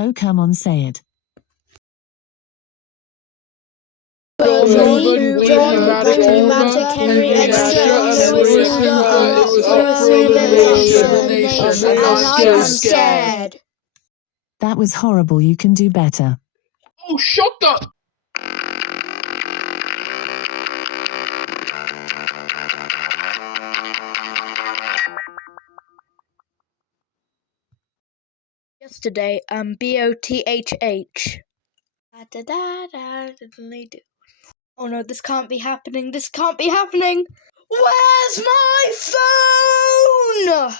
Oh, come on, say it. Henry Extra, Lewis Hoover, for elimination, and I'm scared. That was horrible. You can do better. Oh, shut up! Yesterday, BOTHH. Oh no, this can't be happening. This can't be happening. Where's my phone?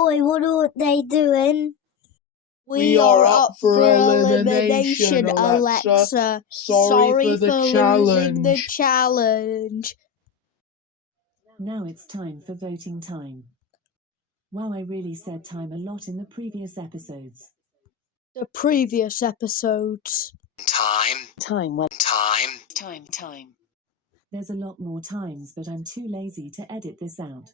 Oi, what are they doing? We are up for elimination, Alexa. Sorry for losing the challenge. Now it's time for voting time. Wow, I really said time a lot in the previous episodes. The previous episodes. Time. There's a lot more times, but I'm too lazy to edit this out.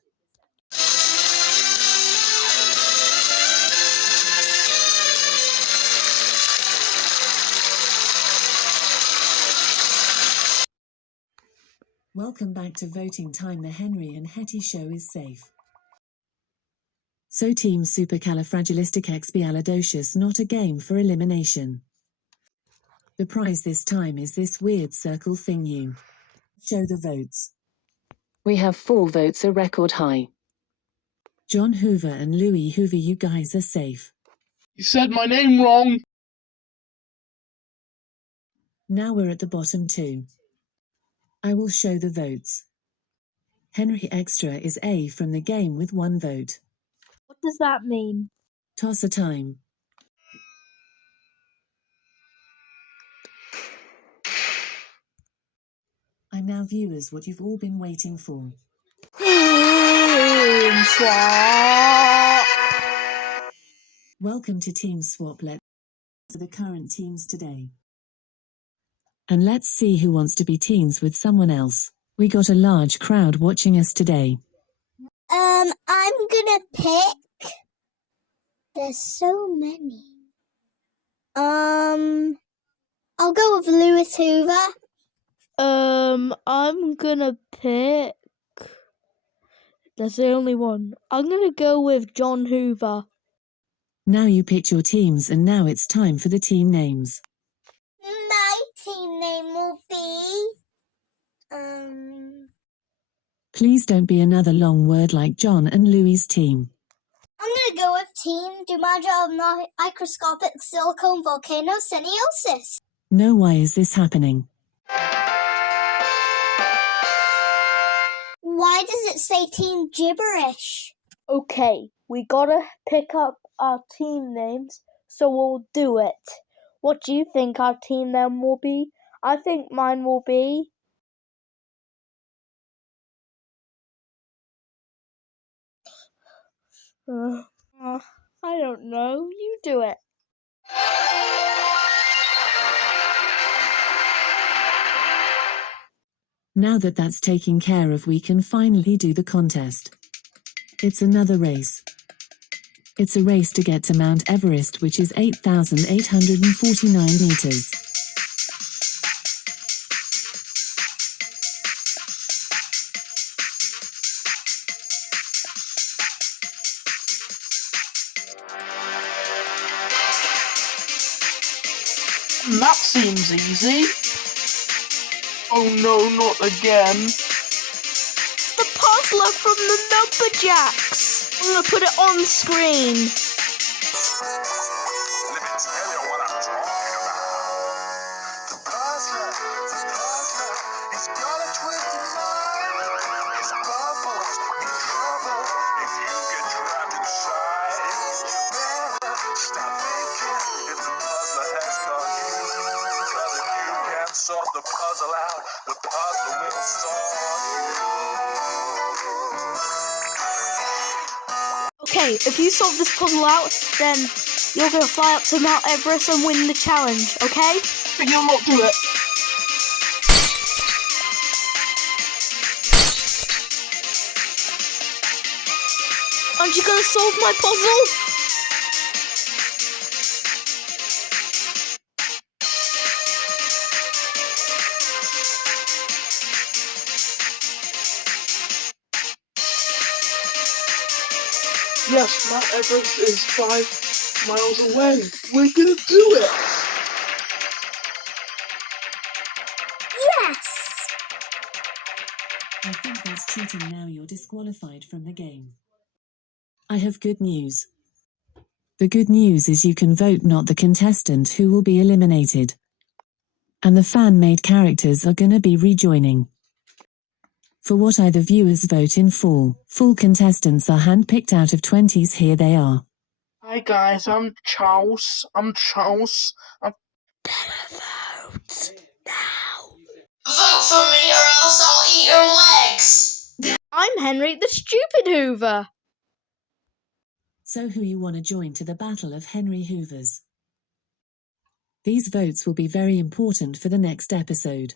Welcome back to voting time. The Henry and Hetty show is safe. So Team Supercalifragilisticexpialidocious, not a game for elimination. The prize this time is this weird circle thing. You show the votes. We have 4 votes, a record high. John Hoover and Louis Hoover, you guys are safe. You said my name wrong. Now we're at the bottom 2. I will show the votes. Henry Extra is A from the game with 1 vote. What does that mean? Toss a time. I now, viewers, what you've all been waiting for. Team swap. Welcome to Team Swap. Let's see the current teams today. And let's see who wants to be teams with someone else. We got a large crowd watching us today. I'm gonna pick. There's so many. I'll go with Lewis Hoover. I'm gonna pick. There's the only one. I'm gonna go with John Hoover. Now you picked your teams, and now it's time for the team names. My team name will be. Please don't be another long word like John and Louis' team. I'm gonna go with Team Microscopic Silicone Volcano Seniosis. No, why is this happening? Why does it say Team Gibberish? Okay, we gotta pick up our team names, so we'll do it. What do you think our team name will be? I think mine will be... I don't know. You do it. Now that that's taken care of, we can finally do the contest. It's another race. It's a race to get to Mount Everest, which is 8,849 meters. That seems easy. Oh no, not again. The puzzler from the Numberjacks. I'm gonna put it on screen. Let me tell you what I'm talking about. The puzzler, he's got a twisted mind. His bubbles in trouble if you get trapped inside. Better stop thinking if the puzzler has caught you. Cause if you can't sort the puzzle out, the puzzler will sort you. Okay, if you solve this puzzle out, then you're gonna fly up to Mount Everest and win the challenge, okay? But you'll not do it. Aren't you gonna solve my puzzle? Yes, Mount Everest is 5 miles away. We're gonna do it! Yes! I think that's cheating. Now you're disqualified from the game. I have good news. The good news is you can vote not the contestant who will be eliminated. And the fan-made characters are gonna be rejoining. For what I the viewers vote in full. Full contestants are handpicked out of 20s. Here they are. Hi guys, I'm Charles. I'm Vote now. Vote for me or else I'll eat your legs. I'm Henry the Stupid Hoover. So who you want to join to the battle of Henry Hoovers? These votes will be very important for the next episode.